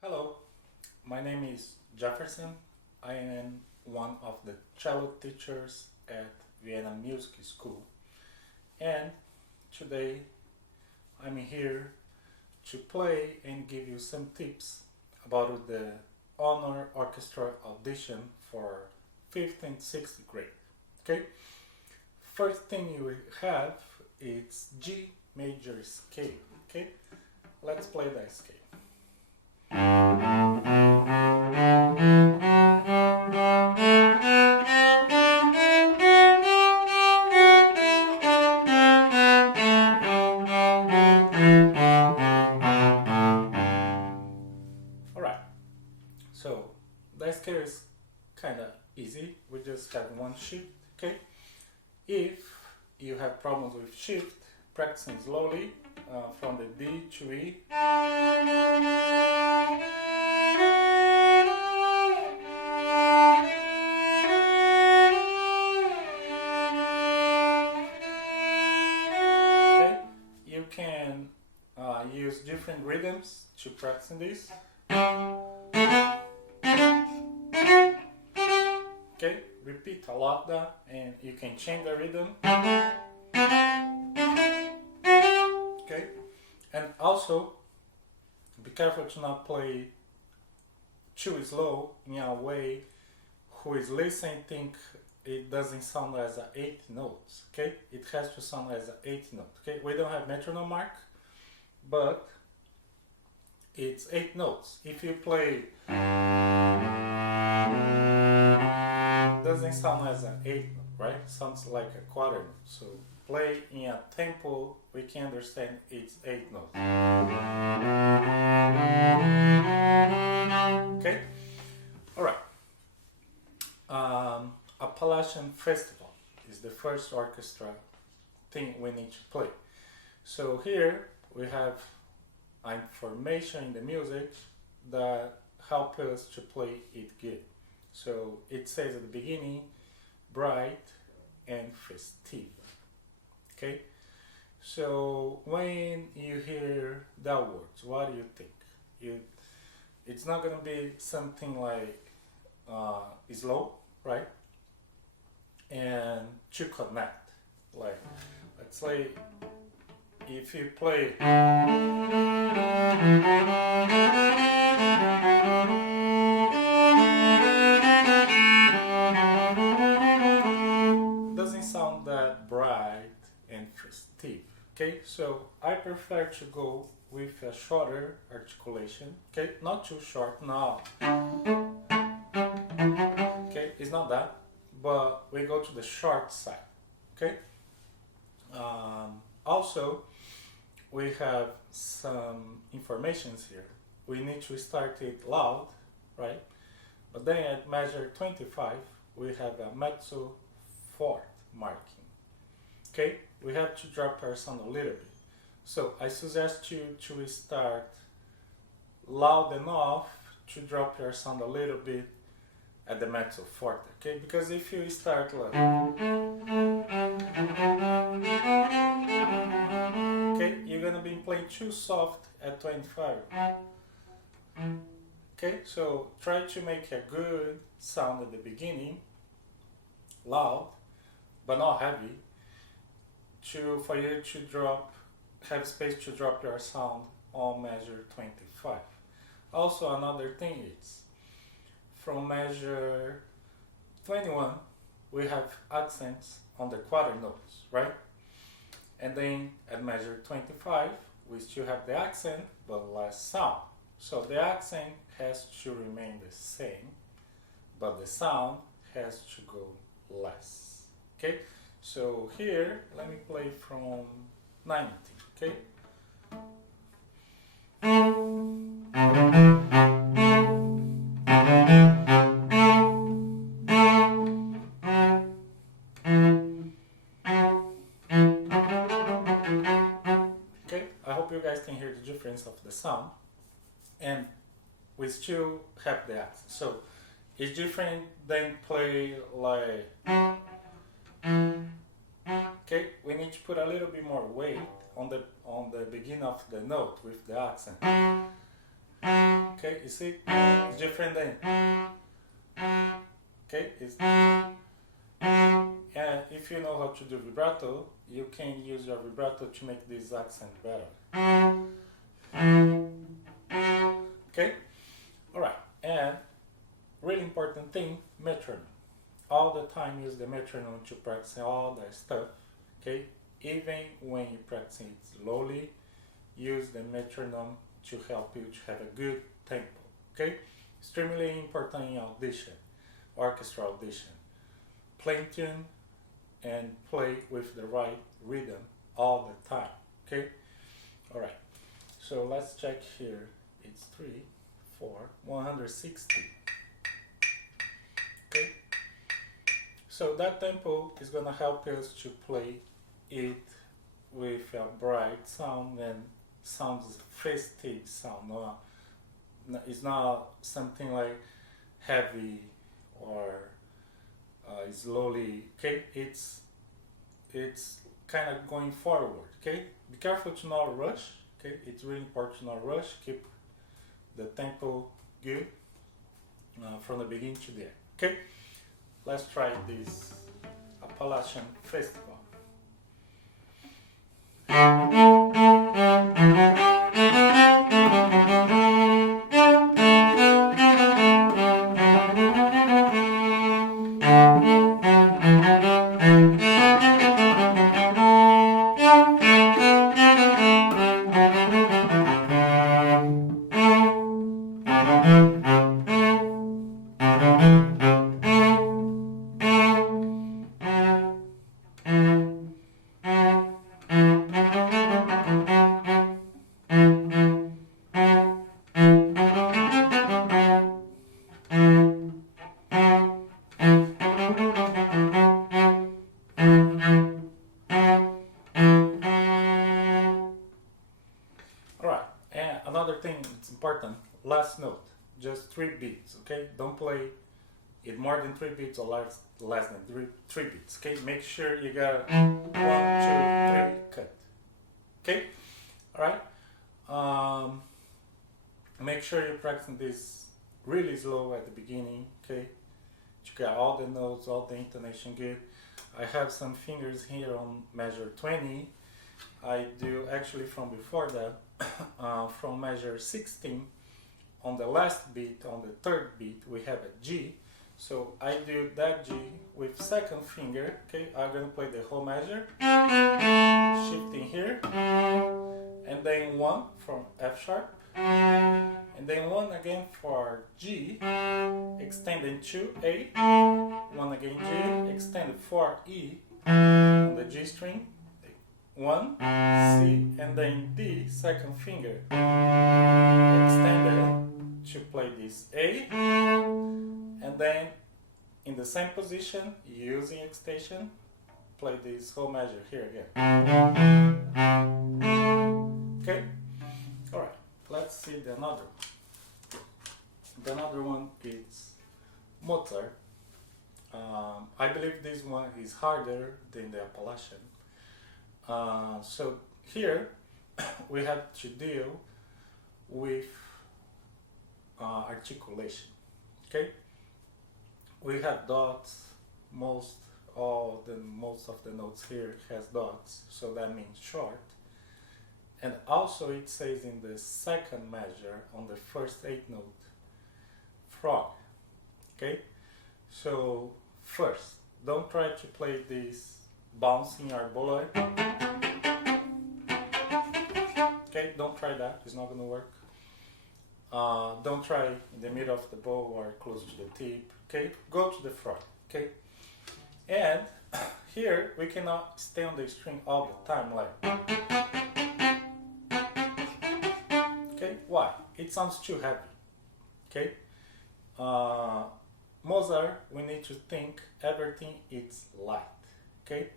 Hello, my name is Jefferson. I am one of the cello teachers at Vienna Music School, and today I'm here to play and give you some tips about the Honor Orchestra audition for 5th and 6th grade. Okay, first thing you have is G major scale. Okay, let's play that scale. Alright, so that scale is kind of easy. We just have one shift, okay? If you have problems with shift, practicing slowly from the D to E. Okay, you can use different rhythms to practice this. Okay, repeat a lot that, and you can change the rhythm. Okay, and also be careful to not play too slow in a way who is listening think it doesn't sound as a 8 notes. Okay, it has to sound as a 8 note. Okay, we don't have metronome mark, but it's 8 notes. If you play doesn't sound as an 8 note, right? Sounds like a quarter note. So play in a tempo we can understand it's 8 notes. Okay? Alright. Appalachian Festival is the first orchestra thing we need to play. So here we have information in the music that help us to play it good. So it says at the beginning, bright and festive. Okay? So when you hear that words, what do you think? It's not gonna be something like slow, right? And to connect, like let's say if you play doesn't sound that bright and festive. Okay, so I prefer to go with a shorter articulation. Okay, not too short now. Okay, it's not that, but we go to the short side. Okay. Also, we have some informations here. We need to start it loud, right? But then at measure 25, we have a mezzo forte marking. Okay, we have to drop our sound a little bit. So I suggest you to start loud enough to drop your sound a little bit at the mezzo forte. Okay, because if you start like okay, you're gonna be playing too soft at 25. Okay, so try to make a good sound at the beginning, loud, but not heavy, for you to have space to drop your sound on measure 25. Also, another thing is, from measure 21, we have accents on the quarter notes, right? And then at measure 25, we still have the accent, but less sound. So the accent has to remain the same, but the sound has to go less. Okay? So here, let me play from 90, okay? Okay, I hope you guys can hear the difference of the sound, and we still have the accent. So it's different than play like. Okay, we need to put a little bit more weight on the beginning of the note with the accent. Okay, you see, it's different than. Okay, it's. And if you know how to do vibrato, you can use your vibrato to make this accent better. Okay, all right, and really important thing, metronome. All the time use the metronome to practice all that stuff. Okay, even when you practice it slowly, use the metronome to help you to have a good tempo. Okay, extremely important in audition, orchestra audition. Play tune and play with the right rhythm all the time. Okay, all right. So let's check here. It's 3, 4, 160. Okay. So that tempo is gonna help us to play it with a bright sound and sounds festive sound. It's not something like heavy or slowly. Okay, it's kind of going forward. Okay, be careful to not rush. Okay, it's really important to not rush. Keep the tempo good from the beginning to the end. Okay, let's try this Appalachian Festival. Alright, and another thing that's important, last note, just 3 beats, okay? Don't play it more than 3 beats or less than 3 beats, okay? Make sure you got 1, 2, 3 cut, okay? Alright, make sure you're practicing this really slow at the beginning, okay? You got all the notes, all the intonation good. I have some fingers here on measure 20. I do actually from before that, from measure 16, on the last beat, on the third beat, we have a G. So I do that G with second finger, okay? I'm gonna play the whole measure, shifting here, and then 1 from F sharp, and then 1 again for G, extending to A, 1 again G, extended for E on the G string, 1, C, and then D, second finger, extended to play this A, and then in the same position, using extension, play this whole measure here again. Okay? Alright, let's see the another one. The another one is Mozart. I believe this one is harder than the Appalachian. So here we have to deal with articulation. Okay, we have dots. Most of the notes here has dots, so that means short. And also it says in the second measure on the first 8 note, frog. Okay, so first, don't try to play this bouncing or bullet. Okay, don't try that, it's not gonna work. Don't try in the middle of the bow or close to the tip. Okay, go to the front. Okay, and here we cannot stay on the string all the time like. Okay, why? It sounds too heavy. Okay, Mozart, we need to think everything is light. Okay,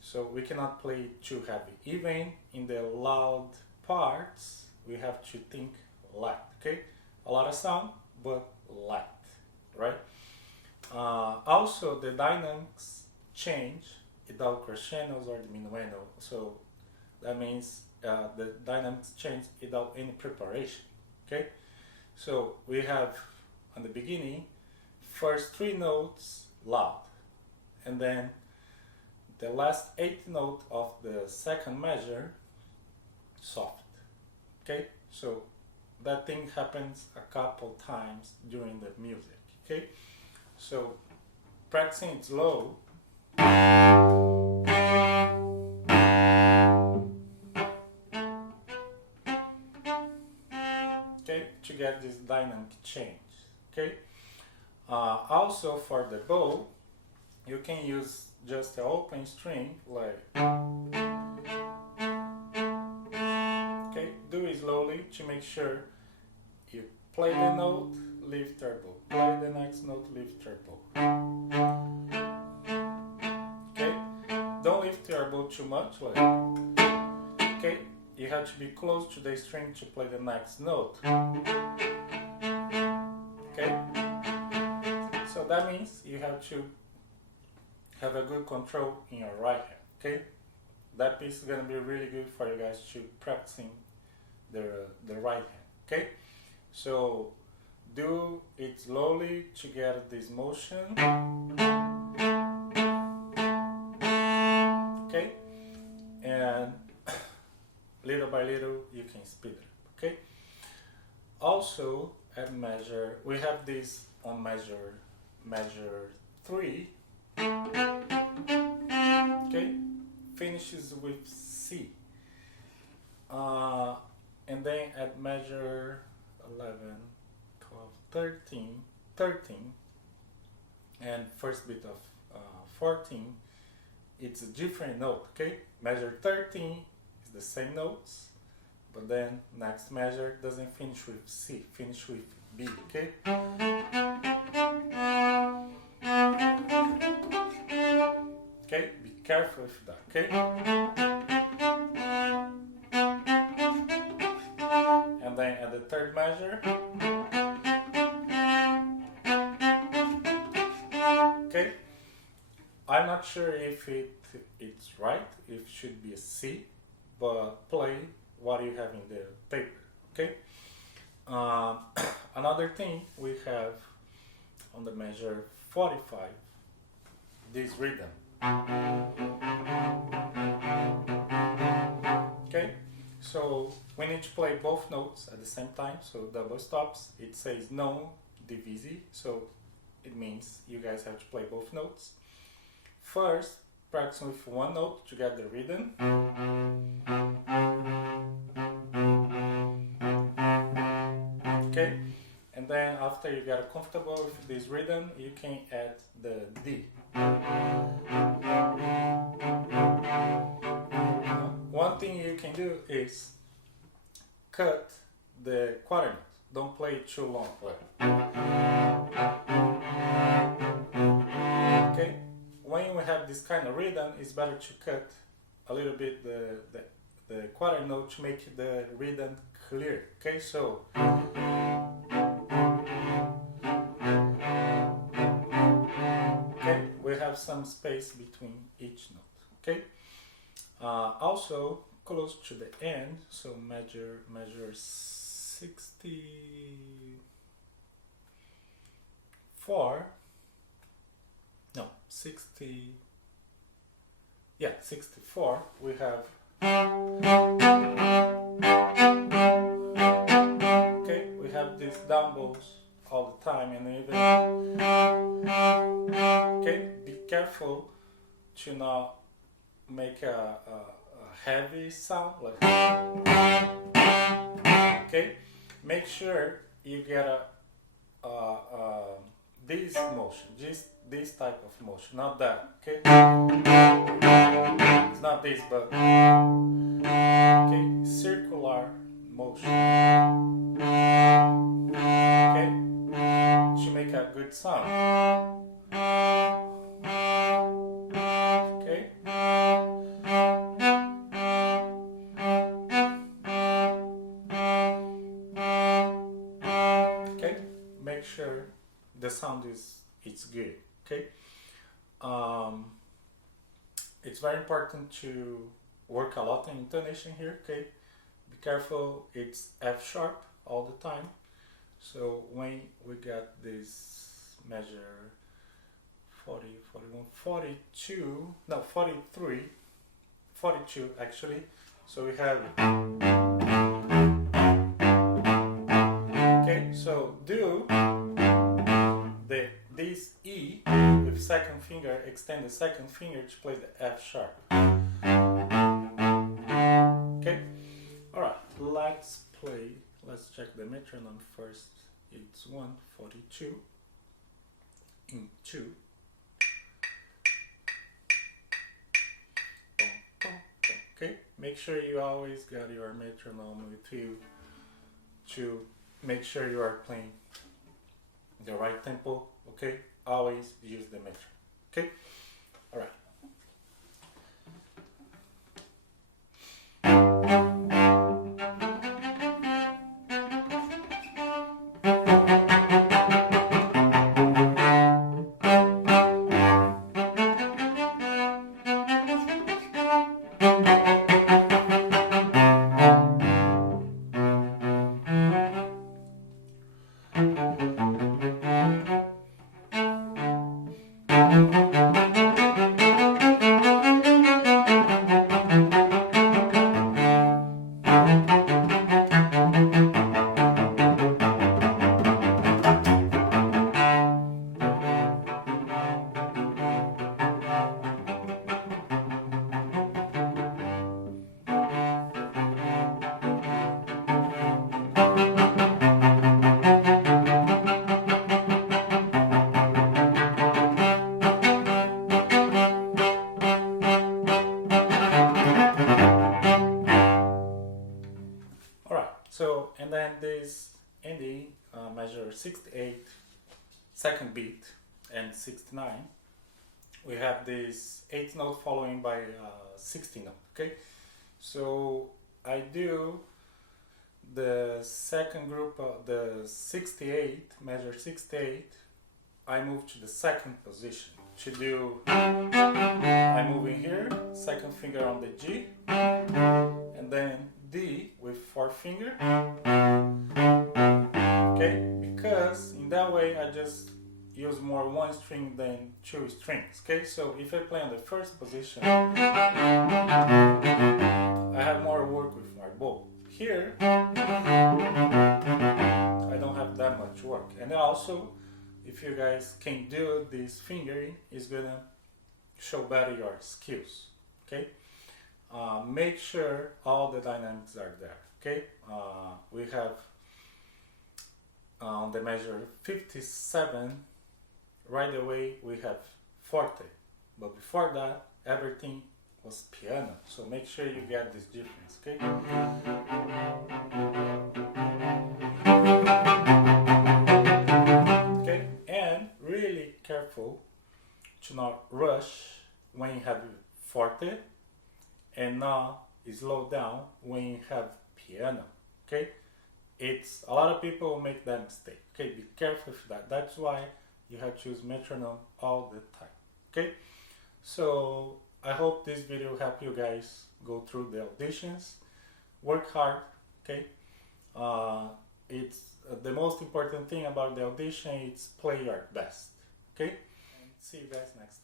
so we cannot play too heavy. Even in the loud parts, we have to think light. Okay, a lot of sound, but light, right? Also, the dynamics change without crescendos or diminuendo. So that means the dynamics change without any preparation. Okay, So we have on the beginning first 3 notes loud, and then the last 8th note of the second measure soft. Okay, so that thing happens a couple times during the music. Okay, so practicing it slow. Okay, to get this dynamic change. Okay, also for the bow, you can use just an open string, like, okay, do it slowly to make sure you play the note, lift your bow, play the next note, lift your bow. Okay, don't lift your bow too much, like, okay, you have to be close to the string to play the next note. Okay, so that means you have to have a good control in your right hand. Okay, that piece is gonna be really good for you guys to practicing the right hand. Okay, so do it slowly to get this motion. Okay, and little by little you can speed it up. Okay, also at measure, we have this on measure 3. Okay, finishes with C, and then at measure 11, 12, 13, and first bit of 14, it's a different note. Okay, measure 13 is the same notes, but then next measure doesn't finish with C, finish with B. Okay, okay, be careful with that. Okay, and then at the third measure, okay, I'm not sure if it's right, if it should be a C, but play what you have in the paper. Okay, another thing we have on the measure 45, this rhythm. Okay, so we need to play both notes at the same time, so double stops. It says non divisi, so it means you guys have to play both notes. First, practice with one note to get the rhythm. Okay, and then after you get comfortable with this rhythm, you can add the D. One thing you can do is cut the quarter note. Don't play it too long. Okay, when we have this kind of rhythm, it's better to cut a little bit the quarter note to make the rhythm clear. Okay, so okay, we have some space between each note. Okay, also close to the end, so measure 64. No, 60. Yeah, 64. We have. Okay, we have these down bows all the time, and even. Okay, be careful to not make a heavy sound like. Okay, make sure you get this motion, this type of motion, not that. Okay, it's not this, but okay, circular motion. Okay, to make a good sound. Okay. Okay, make sure the sound it's good. Okay, it's very important to work a lot in intonation here. Okay, be careful, it's F sharp all the time, So when we got this measure 40, 41, 42, no 43, 42 actually. So we have, okay, so do this E with second finger, extend the second finger to play the F sharp. Okay, alright, let's check the metronome first. It's 142 in 2. Okay, make sure you always got your metronome with you to make sure you are playing the right tempo. Okay, always use the metronome. Okay, all right. So, and then this ending measure 68, second beat, and 69. We have this 8th note following by 16th note, okay? So I do the second group of the 68, measure 68, I move to the second position. To do, I move in here, second finger on the G, and then D with fourth finger, okay, because in that way I just use more one string than two strings, okay, so if I play on the first position, I have more work with my bow. Here, I don't have that much work, and also, if you guys can do this fingering, it's gonna show better your skills, okay? Make sure all the dynamics are there, okay? We have on the measure 57, right away we have forte, but before that everything was piano, so make sure you get this difference, okay? Okay, and really careful to not rush when you have forte, and not slow down when you have piano, okay? It's a lot of people make that mistake, okay? Be careful with that. That's why you have to use metronome all the time, okay? So I hope this video helped you guys go through the auditions. Work hard, okay? It's the most important thing about the audition is play your best, okay? And see you guys next time.